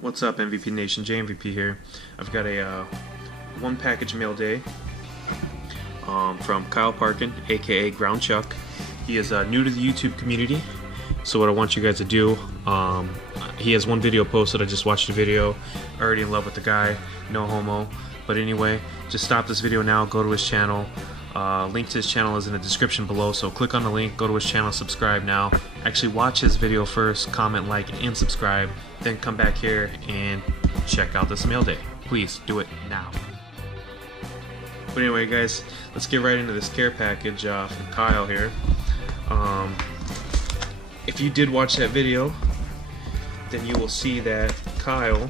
What's up, MVP Nation? JayMVP here. I've got a one package mail day from Kyle Parkin, aka Ground Chuck. He is new to the YouTube community, so what I want you guys to do, he has one video posted. I just watched the video, already in love with the guy, no homo. But anyway, just stop this video now, go to his channel. Link to his channel is in the description below, so click on the link, go to his channel, subscribe now. Actually watch his video first, comment, like, and subscribe, then come back here and check out this mail day. Please do it now. But anyway guys, let's get right into this care package from Kyle here. If you did watch that video, then you will see that Kyle,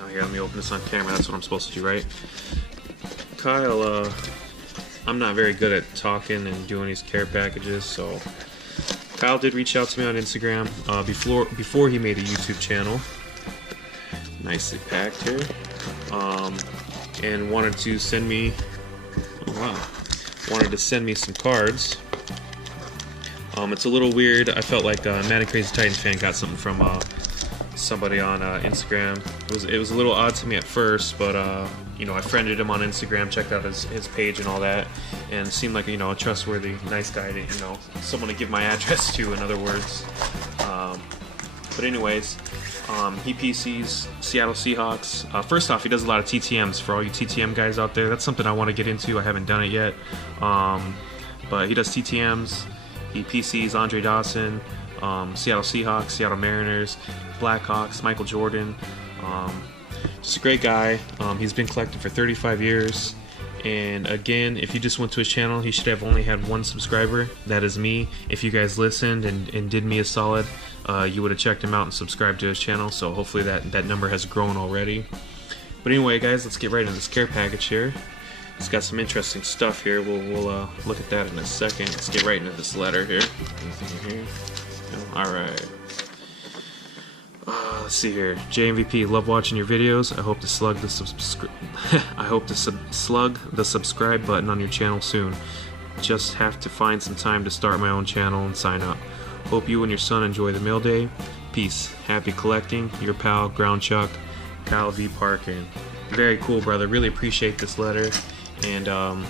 oh here, let me open this on camera, that's what I'm supposed to do, right? Kyle, I'm not very good at talking and doing these care packages, so Kyle did reach out to me on Instagram before he made a YouTube channel. Nicely packed here, and wanted to send me, wanted to send me some cards. It's a little weird. I felt like Mad and Crazy Titans fan got something from somebody on Instagram. It was a little odd to me at first, but you know, I friended him on Instagram, checked out his page and all that, and seemed like, you know, a trustworthy, nice guy to, you know, someone to give my address to, in other words. But anyways, he PCs Seattle Seahawks. First off, he does a lot of TTMs for all you TTM guys out there. That's something I want to get into. I haven't done it yet, but he does TTMs. He PCs Andre Dawson, Seattle Seahawks, Seattle Mariners, Blackhawks, Michael Jordan. Just a great guy. He's been collecting for 35 years. And again, if you just went to his channel, he should have only had one subscriber. That is me. If you guys listened and did me a solid, you would have checked him out and subscribed to his channel. So hopefully that number has grown already. But anyway, guys, let's get right into this care package here. It's got some interesting stuff here. We'll look at that in a second. Let's get right into this letter here. Anything here? No? All right. Let's see here. JayMVP, love watching your videos. I hope to slug the subscribe button on your channel soon. Just have to find some time to start my own channel and sign up. Hope you and your son enjoy the mail day. Peace. Happy collecting. Your pal, Ground Chuck, Kyle V. Parkin. Very cool, brother. Really appreciate this letter, and I'm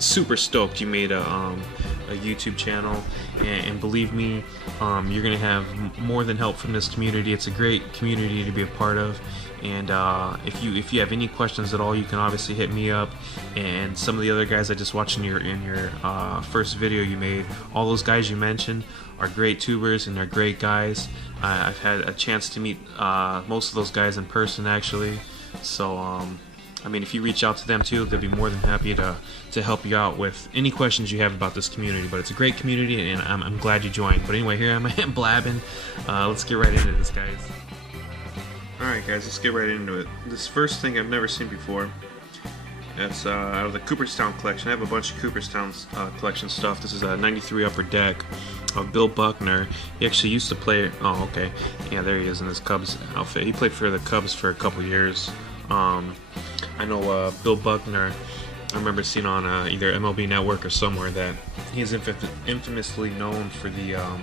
super stoked you made a YouTube channel, and believe me, you're gonna have more than help from this community. It's a great community to be a part of, and if you have any questions at all, you can obviously hit me up, and some of the other guys I just watched in your first video you made. All those guys you mentioned are great tubers, and they're great guys. I've had a chance to meet most of those guys in person, actually, so I mean, if you reach out to them too, they'll be more than happy to help you out with any questions you have about this community. But it's a great community, and I'm glad you joined. But anyway, here I am blabbing. Let's get right into this, guys. Alright guys, let's get right into it. This first thing I've never seen before. It's out of the Cooperstown collection. I have a bunch of Cooperstown collection stuff. This is a 93 Upper Deck of Bill Buckner. He actually used to play, oh okay, yeah, there he is in his Cubs outfit. He played for the Cubs for a couple years. I know Bill Buckner, I remember seeing on either MLB Network or somewhere that he's infamously known for the I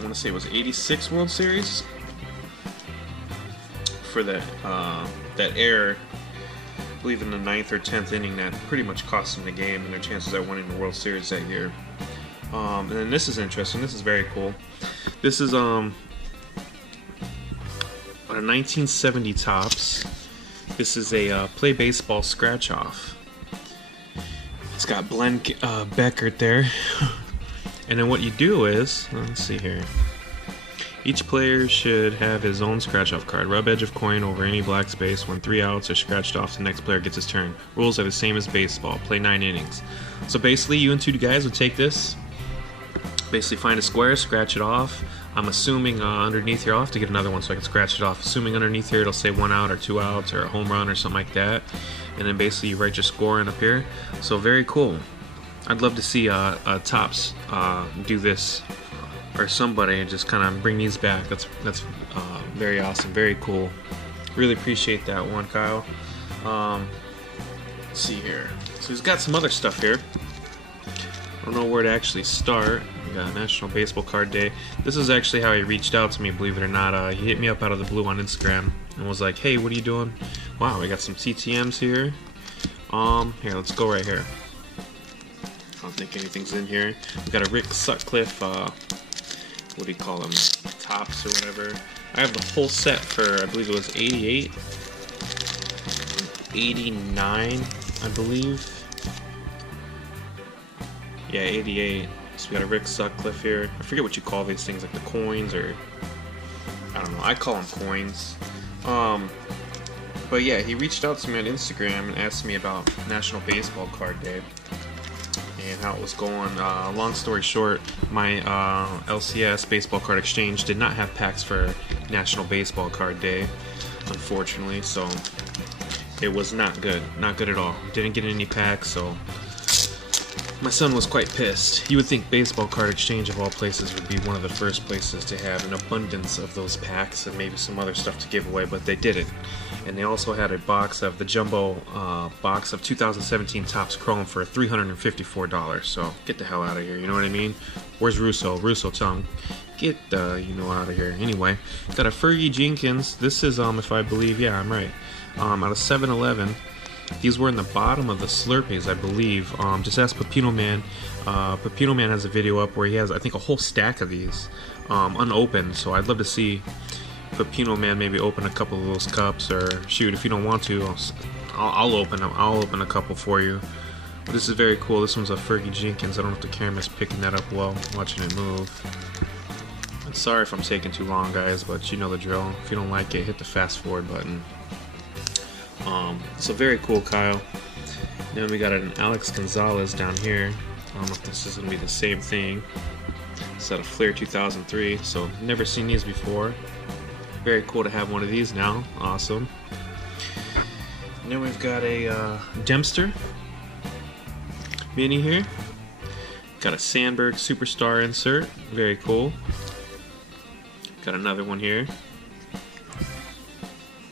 want to say it was 86 World Series, for that error, I believe in the 9th or 10th inning, that pretty much cost them the game and their chances at winning the World Series that year. And then this is interesting. This is very cool. This is a 1970 Topps. This is a Play Baseball scratch off. It's got Glenn Beckert there. And then what you do is, let's see here. Each player should have his own scratch off card. Rub edge of coin over any black space. When 3 outs are scratched off, the next player gets his turn. Rules are the same as baseball. Play 9 innings. So basically, you and 2 guys would take this, basically find a square, scratch it off. I'm assuming underneath here, I'll have to get another one so I can scratch it off. Assuming underneath here it'll say 1 out or 2 outs or a home run or something like that. And then basically you write your score in up here. So very cool. I'd love to see Topps do this or somebody and just kind of bring these back. That's very awesome, very cool. Really appreciate that one, Kyle. Let's see here. So he's got some other stuff here. I don't know where to actually start. We got National Baseball Card Day. This is actually how he reached out to me, believe it or not. He hit me up out of the blue on Instagram and was like, "Hey, what are you doing?" Wow, we got some TTMs here. Here, let's go right here. I don't think anything's in here. We got a Rick Sutcliffe, what do you call them? Tops or whatever. I have the whole set for, I believe it was 88, 89, I believe. Yeah, 88. So we got a Rick Sutcliffe here. I forget what you call these things, like the coins, or I don't know. I call them coins. But yeah, he reached out to me on Instagram and asked me about National Baseball Card Day and how it was going. Long story short, my LCS Baseball Card Exchange did not have packs for National Baseball Card Day, unfortunately. So it was not good at all. Didn't get any packs, so my son was quite pissed. You would think Baseball Card Exchange of all places would be one of the first places to have an abundance of those packs and maybe some other stuff to give away, but they didn't. And they also had a box of the jumbo box of 2017 Topps Chrome for $354. So get the hell out of here, you know what I mean? Where's Russo? Russo tongue. Get the out of here. Anyway, got a Fergie Jenkins. This is if I believe, yeah, I'm right. Out of 7-Eleven. These were in the bottom of the Slurpees, I believe. Just ask Pepino Man. Pepino Man has a video up where he has, I think, a whole stack of these unopened. So I'd love to see Pepino Man maybe open a couple of those cups, or shoot, if you don't want to, I'll open them. I'll open a couple for you. But this is very cool. This one's a Fergie Jenkins. I don't know if the camera's picking that up well, watching it move. I'm sorry if I'm taking too long, guys, but you know the drill. If you don't like it, hit the fast forward button. So very cool, Kyle. Then we got an Alex Gonzalez down here. I don't know if this is going to be the same thing. It's out of Flair 2003, so never seen these before. Very cool to have one of these now. Awesome. And then we've got a Dempster mini here. Got a Sandberg Superstar insert. Very cool. Got another one here.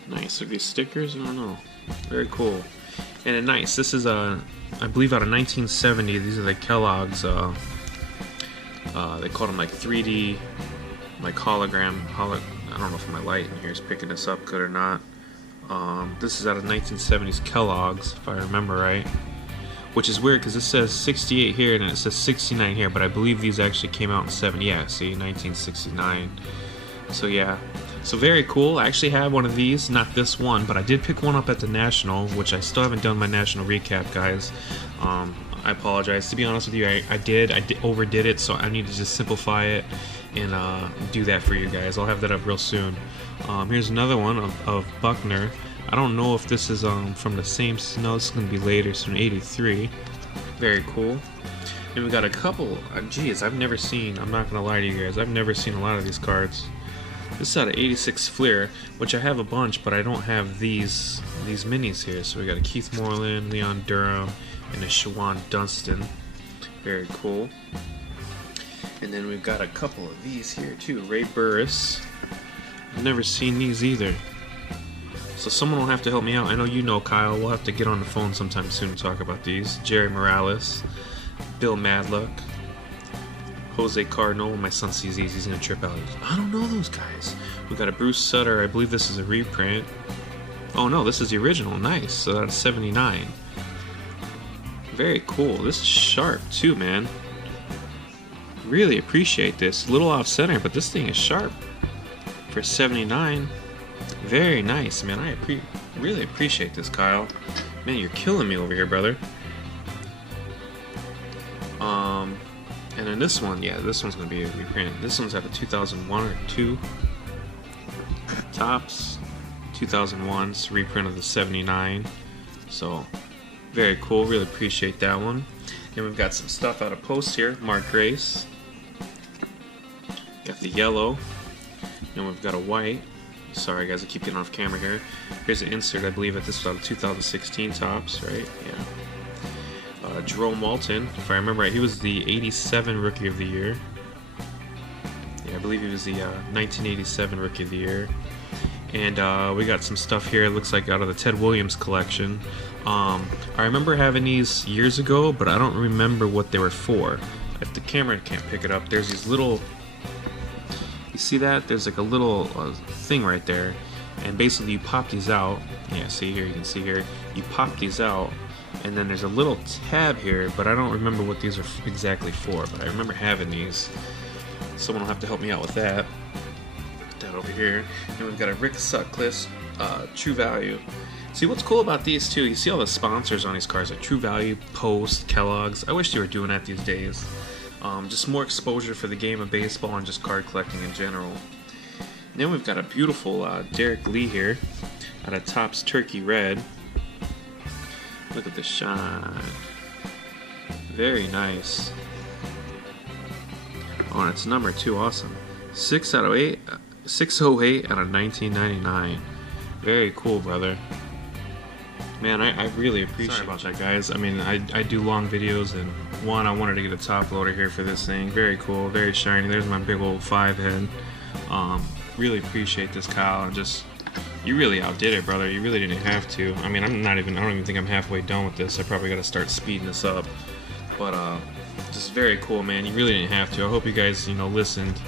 Nice. Are these stickers? I don't know. Very cool. And nice. This is I believe out of 1970. These are the Kellogg's. They called them like 3D, like hologram. I don't know if my light in here is picking this up good or not. This is out of 1970s Kellogg's, if I remember right. Which is weird because it says 68 here and it says 69 here, but I believe these actually came out in 70. Yeah, see, 1969. So yeah. So very cool. I actually have one of these, not this one, but I did pick one up at the National, which I still haven't done my National recap, guys. I apologize. To be honest with you, I overdid it, so I need to just simplify it and do that for you guys. I'll have that up real soon. Here's another one of Buckner. I don't know if this is from the same. No, this is going to be later. It's from '83. Very cool. And we got a couple. Geez, I've never seen. I'm not going to lie to you guys. I've never seen a lot of these cards. This is out of '86 Fleer, which I have a bunch, but I don't have these minis here. So we got a Keith Moreland, Leon Durham, and a Shawan Dunston. Very cool. And then we've got a couple of these here too. Ray Burris. I've never seen these either. So someone will have to help me out. I know you know, Kyle. We'll have to get on the phone sometime soon to talk about these. Jerry Morales, Bill Madluck, Jose Cardinal. When my son sees these, he's gonna trip out. I don't know those guys. We got a Bruce Sutter. I believe this is a reprint. Oh no, this is the original. Nice. So that's 79. Very cool. This is sharp too, man. Really appreciate this. A little off center, but this thing is sharp for 79. Very nice, man. I really appreciate this, Kyle. Man, you're killing me over here, brother. And then this one, yeah, this one's gonna be a reprint. This one's out of 2001 or 2. Topps 2001's reprint of the 79. So very cool. Really appreciate that one. And we've got some stuff out of Post here. Mark Grace. Got the yellow. And we've got a white. Sorry guys, I keep getting off camera here. Here's an insert, I believe that this was out of 2016 Topps, right? Yeah. Jerome Walton, if I remember right, he was the '87 Rookie of the Year. believe he was the 1987 Rookie of the Year. And we got some stuff here, it looks like out of the Ted Williams collection. I remember having these years ago, but I don't remember what they were for. If the camera can't pick it up, there's these little, you see that? There's like a little thing right there, and basically you pop these out. Yeah, see here, you can see here, you pop these out, and then there's a little tab here, but I don't remember what these are exactly for, but I remember having these. Someone will have to help me out with that. Put that over here. And we've got a Rick Sutcliffe True Value. See, what's cool about these too, you see all the sponsors on these cars, like True Value, Post, Kellogg's. I wish they were doing that these days. Just more exposure for the game of baseball and just card collecting in general. And then we've got a beautiful Derek Lee here out of Topps Turkey Red. Look at the shine. Very nice. Oh, and it's number 2, awesome. 608 out of 1999. Very cool, brother. Man, I really appreciate. Sorry about that, guys. I mean, I do long videos, and one, I wanted to get a top loader here for this thing. Very cool, very shiny. There's my big old 5 head. Really appreciate this, Kyle. And just, you really outdid it, brother. You really didn't have to. I mean, I don't even think I'm halfway done with this. I probably got to start speeding this up. But just very cool, man. You really didn't have to. I hope you guys, listened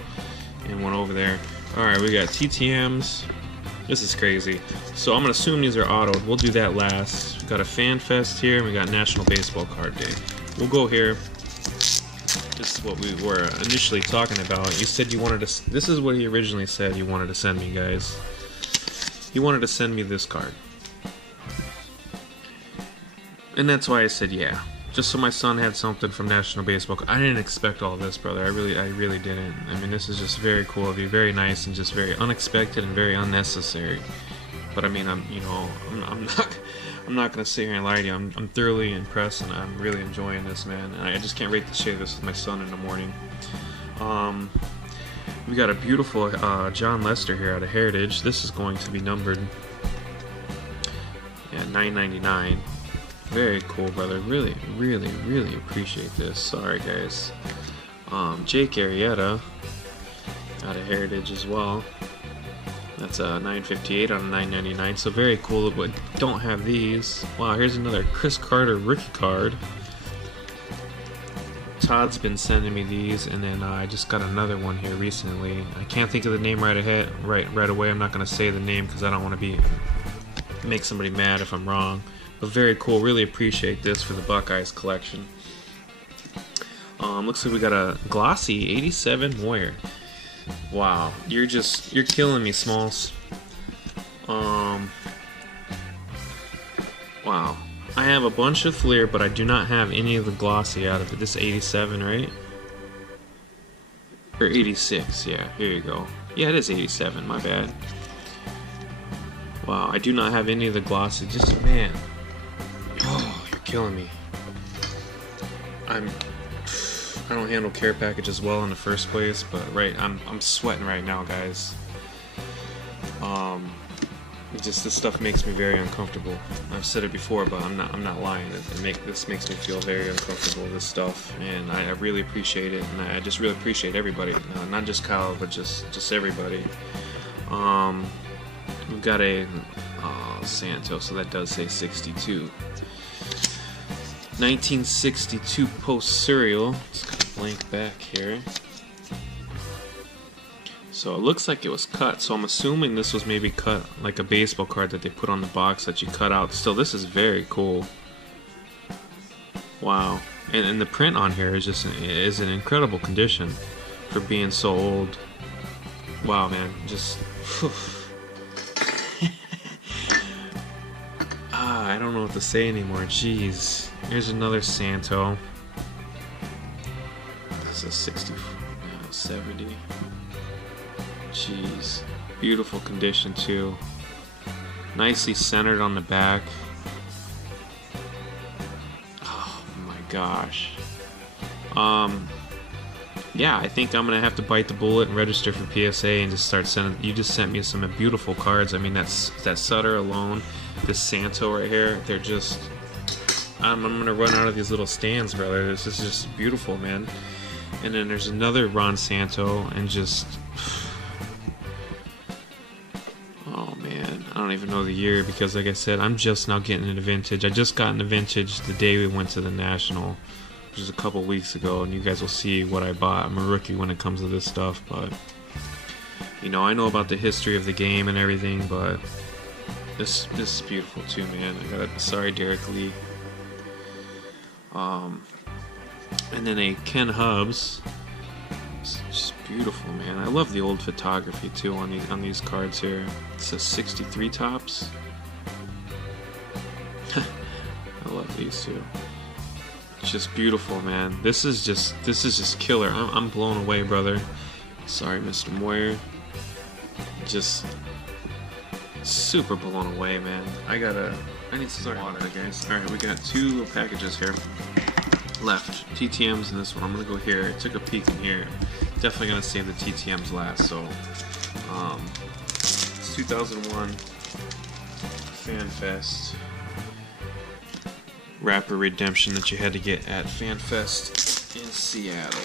and went over there. All right, we got TTMs. This is crazy. So I'm gonna assume these are autoed. We'll do that last. We've got a Fan Fest here, and we got National Baseball Card Day. We'll go here. This is what we were initially talking about. You said you wanted to. This is what he originally said you wanted to send me, guys. He wanted to send me this card, and that's why I said yeah. Just so my son had something from National Baseball. I didn't expect all this, brother. I really didn't. I mean, this is just very cool of you, very nice, and just very unexpected and very unnecessary. But I mean, I'm not gonna sit here and lie to you. I'm thoroughly impressed, and I'm really enjoying this, man. And I just can't wait to share this with my son in the morning. We got a beautiful John Lester here out of Heritage. This is going to be numbered at 999. Very cool, brother. Really appreciate this. Sorry, guys. Jake Arrieta out of Heritage as well. That's a 958 on a 999. So very cool, but don't have these. Wow, here's another Chris Carter rookie card. Todd's been sending me these, and then I just got another one here recently. I can't think of the name right away. I'm not gonna say the name because I don't want to make somebody mad if I'm wrong. But very cool. Really appreciate this for the Buckeyes collection. Looks like we got a glossy 87 Moyer. Wow, you're killing me, Smalls. Wow, I have a bunch of Fleer, but I do not have any of the glossy out of it. This is 87, right? Or 86? Yeah, here you go. Yeah, it is 87. My bad. Wow, I do not have any of the glossy. Just man. Oh, you're killing me. I don't handle care packages well in the first place, but I'm sweating right now, guys. Just this stuff makes me very uncomfortable. I've said it before, but I'm not lying. This makes me feel very uncomfortable, this stuff, and I really appreciate it, and I just really appreciate everybody, not just Kyle, but just everybody. We've got a Santos, so that does say 62. 1962 Post Serial. It's got a blank back here. So it looks like it was cut, so I'm assuming this was maybe cut like a baseball card that they put on the box that you cut out. Still, this is very cool. Wow. And the print on here is in incredible condition for being so old. Wow, man. Just I don't know what to say anymore. Jeez. Here's another Santo. This is 70. Jeez. Beautiful condition too. Nicely centered on the back. Oh my gosh. Yeah, I think I'm gonna have to bite the bullet and register for PSA and just start sending. You just sent me some beautiful cards. I mean, that Sutter alone, this Santo right here, they're just. I'm gonna run out of these little stands, brother. This is just beautiful, man. And then there's another Ron Santo, and just, oh man, I don't even know the year, because like I said, I'm just now getting into vintage. I just got into vintage the day we went to the National, which was a couple weeks ago, and you guys will see what I bought. I'm a rookie when it comes to this stuff, but you know, I know about the history of the game and everything, but this is beautiful too, man. I got it. Sorry, Derek Lee. And then a Ken Hubs. It's just beautiful, man. I love the old photography too on these cards here. It says 63 tops. I love these too. It's just beautiful, man. This is just killer. I'm blown away, brother. Sorry, Mr. Moyer. Just super blown away, man. I need some water, guys. Alright, we got 2 little packages here left. TTMs in this one. I'm gonna go here. I took a peek in here. Definitely gonna save the TTMs last. So, it's 2001 FanFest Rapper Redemption that you had to get at FanFest in Seattle.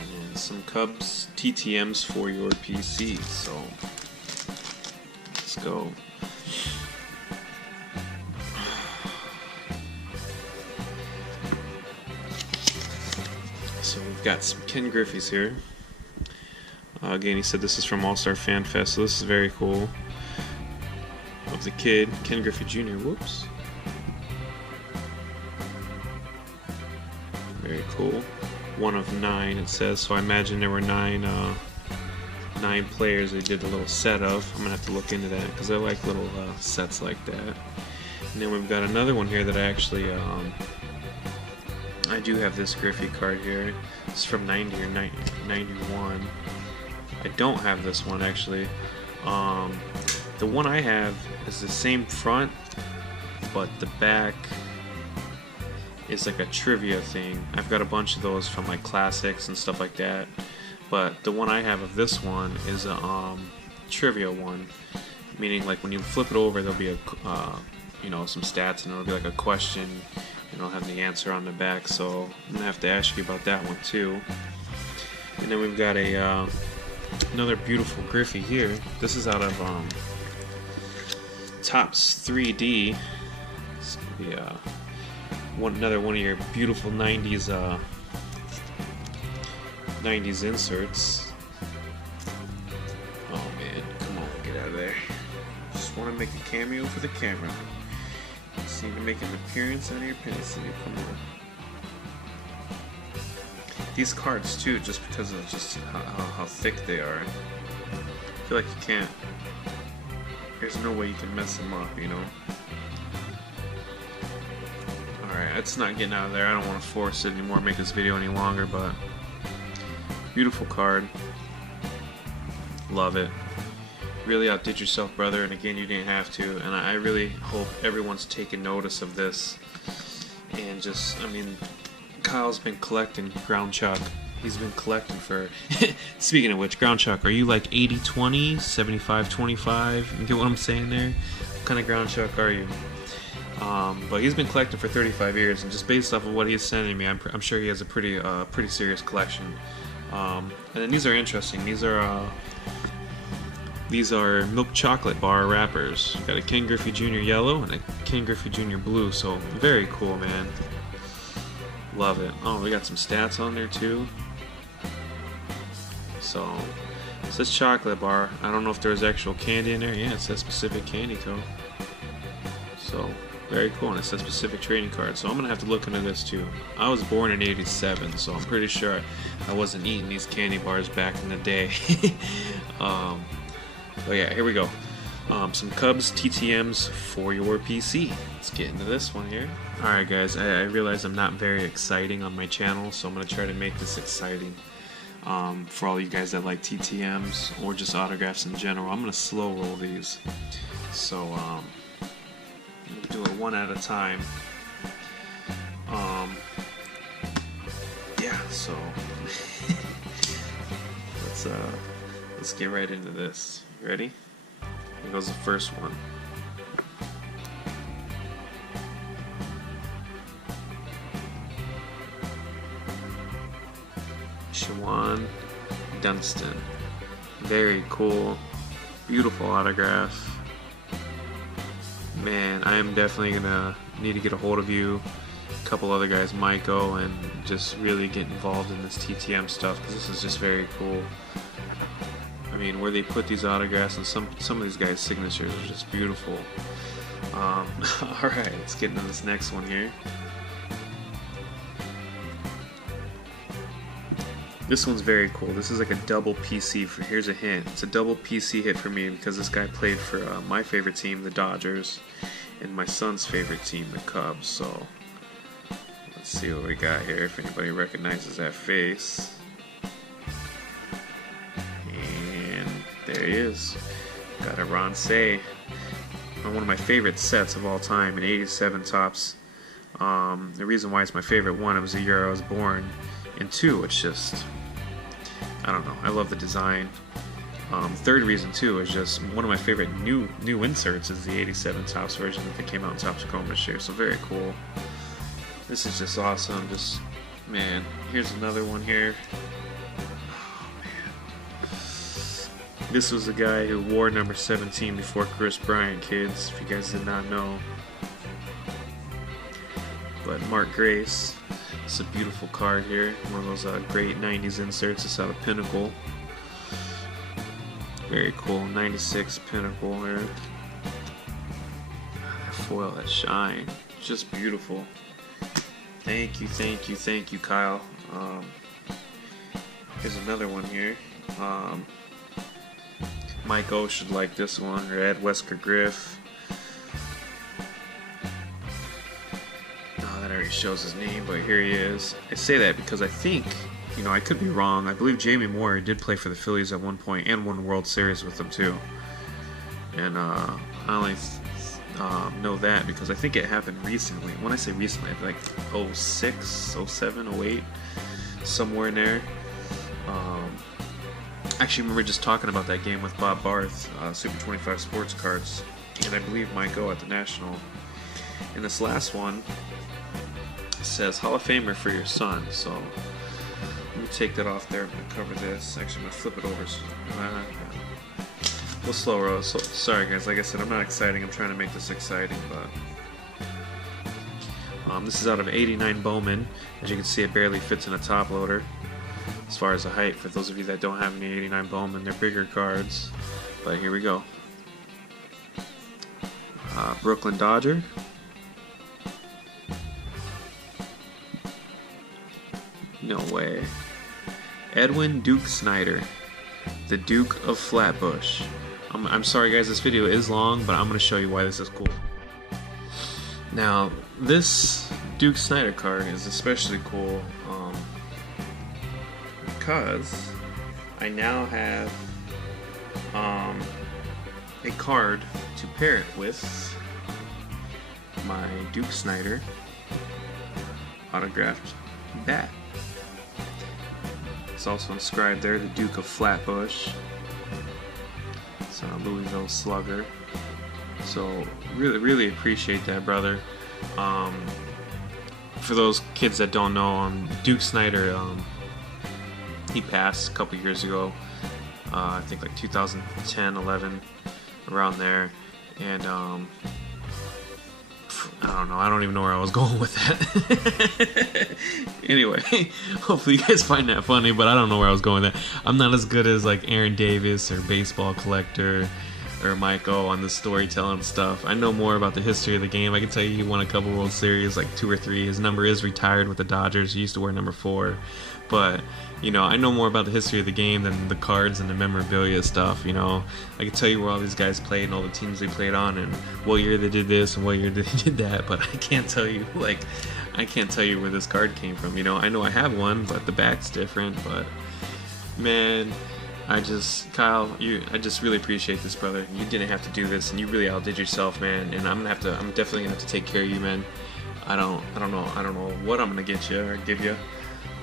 And then some Cubs TTMs for your PC. So, let's go. So we've got some Ken Griffey's here. Again, he said this is from All-Star Fan Fest, so this is very cool. Of the kid, Ken Griffey Jr. Whoops. Very cool. 1 of 9, it says. So I imagine there were 9 players they did a little set of. I'm gonna have to look into that because I like little sets like that. And then we've got another one here that I actually I do have this Griffey card here. It's from 90 or 91. I don't have this one actually. The one I have is the same front, but the back is like a trivia thing. I've got a bunch of those from like classics and stuff like that. But the one I have of this one is a trivia one, meaning like when you flip it over, there'll be a you know, some stats, and it'll be like a question. And I'll have the answer on the back, so I'm gonna have to ask you about that one too. And then we've got a another beautiful Griffey here. This is out of Topps 3D. This could be another one of your beautiful 90s inserts. Oh man, come on, get out of there. Just want to make a cameo for the camera. Just need to make an appearance on your pencil. Come on. These cards too, just because of just how thick they are. I feel like you can't. There's no way you can mess them up, you know. Alright, it's not getting out of there. I don't want to force it anymore, make this video any longer, but beautiful card. Love it. Really outdid yourself, brother, and again, you didn't have to, and I really hope everyone's taking notice of this. And just, I mean, Kyle's been collecting Ground Chuck. He's been collecting for... Speaking of which, Ground Chuck, are you like 80-20, 75-25? You get what I'm saying there? What kind of Ground Chuck are you? But he's been collecting for 35 years, and just based off of what he's sending me, I'm sure he has a pretty serious collection. And then these are interesting. These are milk chocolate bar wrappers. Got a Ken Griffey Jr. yellow and a Ken Griffey Jr. blue, so very cool, man. Love it. Oh, we got some stats on there too. So, it says chocolate bar. I don't know if there's actual candy in there. Yeah, it says Pacific Candy Co. So, very cool, and it says Pacific Trading Card. So I'm gonna have to look into this too. I was born in '87, so I'm pretty sure I wasn't eating these candy bars back in the day. But yeah, here we go. Some Cubs TTMs for your PC. Let's get into this one here. Alright guys, I realize I'm not very exciting on my channel, so I'm going to try to make this exciting for all you guys that like TTMs or just autographs in general. I'm going to slow roll these. So, I'm going to do it one at a time. Yeah, so let's get right into this. You ready? Here goes the first one. Juan Dunston. Very cool. Beautiful autograph. Man, I am definitely gonna need to get a hold of you, a couple other guys, Maiko, and just really get involved in this TTM stuff, because this is just very cool. I mean, where they put these autographs and some of these guys' signatures are just beautiful. Alright, let's get into this next one here. This one's very cool. This is like a double PC. Here's a hint. It's a double PC hit for me because this guy played for my favorite team, the Dodgers, and my son's favorite team, the Cubs. So let's see what we got here, if anybody recognizes that face. And there he is. Got a Ron Say. One of my favorite sets of all time, an 87 tops. The reason why it's my favorite, one, it was the year I was born, and two, it's just, I don't know, I love the design. Third reason too is just one of my favorite new inserts is the 87 tops version that they came out in Topps Chrome this year. So very cool. This is just awesome. Just, man, here's another one here. Oh man, this was the guy who wore number 17 before Chris Bryant, kids, if you guys did not know. But Mark Grace. It's a beautiful card here. One of those great 90s inserts. It's out of Pinnacle. Very cool. 96 Pinnacle here. That foil, that shine. Just beautiful. Thank you, thank you, thank you, Kyle. Here's another one here. Mike O should like this one. Or Ed Wesker Griff. Shows his name, but here he is. I say that because I think, you know, I could be wrong. I believe Jamie Moore did play for the Phillies at one point and won World Series with them too. And I only know that because I think it happened recently. When I say recently, I feel like 06, 07, 08, somewhere in there. I actually remember just talking about that game with Bob Barth, Super 25 Sports Cards, and I believe Mike O at the National. And this last one says Hall of Famer for your son, so let me take that off there. I'm going to cover this. Actually, I'm going to flip it over. So, we'll slow roll. So, sorry guys, like I said, I'm not exciting. I'm trying to make this exciting, but this is out of 89 Bowman. As you can see, it barely fits in a top loader as far as the height. For those of you that don't have any 89 Bowman, they're bigger cards, but here we go. Brooklyn Dodger. No way. Edwin Duke Snyder, the Duke of Flatbush. I'm sorry guys, this video is long, but I'm going to show you why this is cool. Now, this Duke Snyder card is especially cool because I now have a card to pair it with my Duke Snyder autographed bat. It's also inscribed there, the Duke of Flatbush. It's a Louisville Slugger. So really appreciate that, brother. For those kids that don't know, Duke Snyder, he passed a couple years ago. I think like 2010, 11, around there. And I don't know. I don't even know where I was going with that. Anyway, hopefully you guys find that funny, but I don't know where I was going with that. I'm not as good as like Aaron Davis or Baseball Collector or Mike O on the storytelling stuff. I know more about the history of the game. I can tell you he won a couple World Series, like 2 or 3. His number is retired with the Dodgers. He used to wear number 4. But, you know, I know more about the history of the game than the cards and the memorabilia stuff, you know. I can tell you where all these guys played and all the teams they played on and what year they did this and what year they did that, but I can't tell you, like, I can't tell you where this card came from, you know. I know I have one, but the back's different, but, man, Kyle, I just really appreciate this, brother. You didn't have to do this, and you really outdid yourself, man, and I'm definitely gonna have to take care of you, man. I don't know what I'm gonna get you or give you.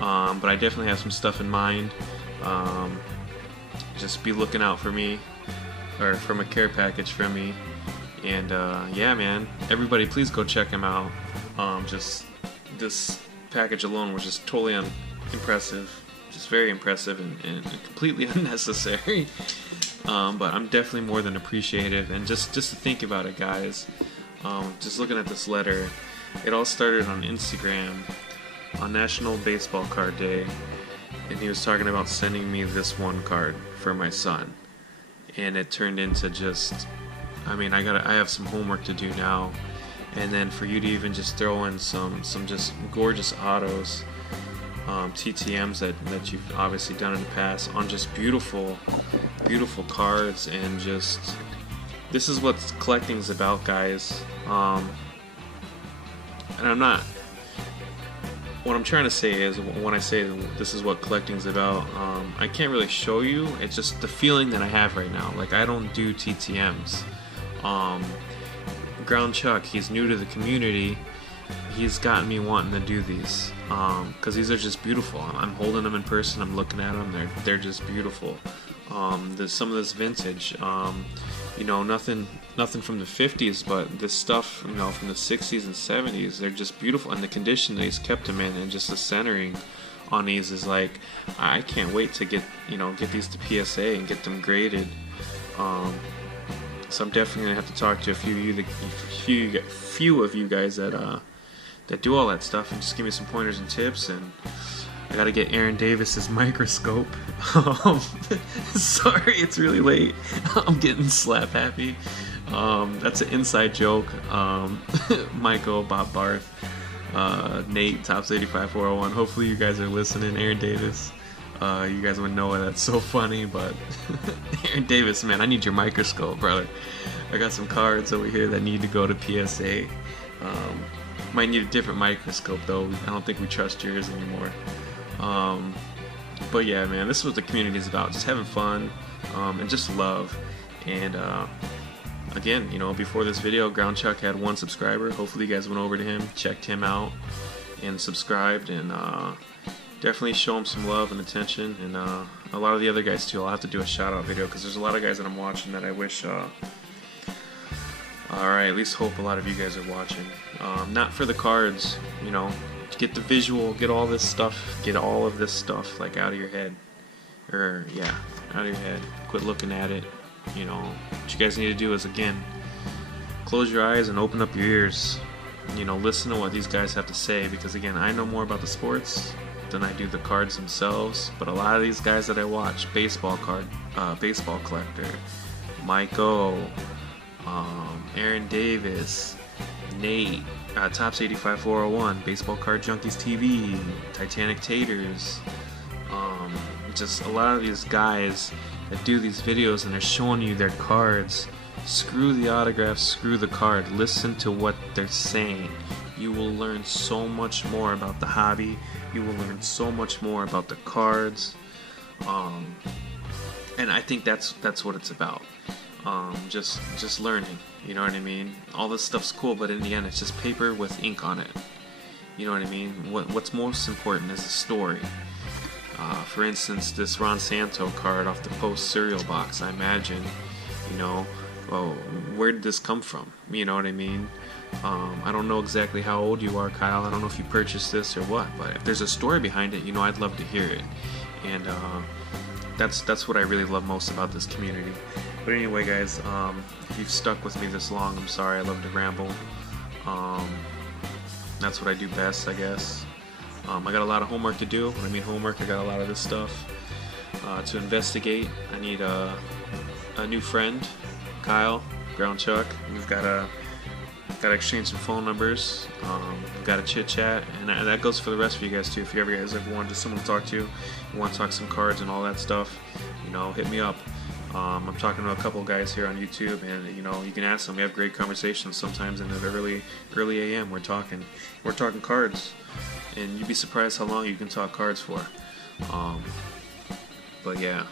But I definitely have some stuff in mind. Just be looking out for me, or from a care package from me. And yeah, man, everybody please go check him out. Just this package alone was just totally impressive. Just It's very impressive and completely unnecessary. But I'm definitely more than appreciative. And just to think about it, guys, just looking at this letter, it all started on Instagram on National Baseball Card Day, and he was talking about sending me this one card for my son, and it turned into just, I mean, I have some homework to do now, and then for you to even just throw in some just gorgeous autos, TTMs that you've obviously done in the past on just beautiful cards, and just, this is what collecting's about, guys. And what I'm trying to say is, when I say this is what collecting's about, I can't really show you. It's just the feeling that I have right now. Like, I don't do TTMs. Ground Chuck, he's new to the community. He's gotten me wanting to do these, because these are just beautiful. I'm holding them in person. I'm looking at them. They're just beautiful. There's some of this vintage. You know, nothing from the 50s, but this stuff, you know, from the 60s and 70s, they're just beautiful, and the condition that he's kept them in, and just the centering on these is like, I can't wait to get these to PSA and get them graded. So I'm definitely gonna have to talk to a few of you guys that do all that stuff, and just give me some pointers and tips. And I gotta get Aaron Davis's microscope. Sorry, it's really late. I'm getting slap happy. That's an inside joke. Michael, Bob Barth, Nate, Tops 85401. Hopefully you guys are listening. Aaron Davis. You guys wouldn't know why that's so funny, but Aaron Davis, man, I need your microscope, brother. I got some cards over here that need to go to PSA. Might need a different microscope though. I don't think we trust yours anymore. But yeah, man, this is what the community is about. Just having fun, and just love. And again, you know, before this video, Ground Chuck had 1 subscriber. Hopefully you guys went over to him, checked him out, and subscribed. And definitely show him some love and attention. And a lot of the other guys too. I'll have to do a shout out video, because there's a lot of guys that I'm watching that I wish, or I at least hope a lot of you guys are watching. Not for the cards, you know, get the visual, get all this stuff, get all of this stuff like out of your head, or yeah, out of your head. Quit looking at it. You know, what you guys need to do is, again, close your eyes and open up your ears. You know, listen to what these guys have to say, because again, I know more about the sports than I do the cards themselves. But a lot of these guys that I watch, baseball collector, Mike O, Aaron Davis, Nate, Tops 85401, Baseball Card Junkies TV, Titanic Taters, just a lot of these guys that do these videos and they're showing you their cards. Screw the autographs, screw the card. Listen to what they're saying. You will learn so much more about the hobby. You will learn so much more about the cards. And I think that's what it's about. Just learning. You know what I mean? All this stuff's cool, but in the end, it's just paper with ink on it. You know what I mean? What's most important is the story. For instance, this Ron Santo card off the Post cereal box. I imagine, you know, well, where did this come from? You know what I mean? I don't know exactly how old you are, Kyle. I don't know if you purchased this or what, but if there's a story behind it, you know, I'd love to hear it. And that's what I really love most about this community. But anyway, guys, if you've stuck with me this long, I'm sorry. I love to ramble. That's what I do best, I guess. I got a lot of homework to do. When I mean homework, I got a lot of this stuff to investigate. I need a new friend, Kyle, Ground Chuck. We've got to exchange some phone numbers. We've got to chit chat, and that goes for the rest of you guys too. If you guys ever want just someone to talk to, you want to talk some cards and all that stuff, you know, hit me up. I'm talking to a couple guys here on YouTube, and you know, you can ask them. We have great conversations sometimes in the early AM. We're talking cards, and you'd be surprised how long you can talk cards for. But yeah,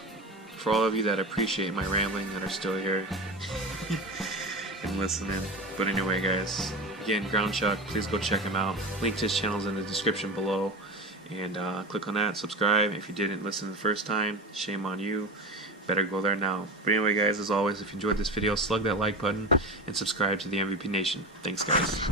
for all of you that appreciate my rambling, that are still here and listening. But anyway, guys, again, Ground Chuck, please go check him out. Link to his channel's in the description below, and click on that, subscribe. If you didn't listen the first time, shame on you. Better go there now. But anyway, guys, as always, if you enjoyed this video, slug that like button and subscribe to the MVP Nation. Thanks, guys.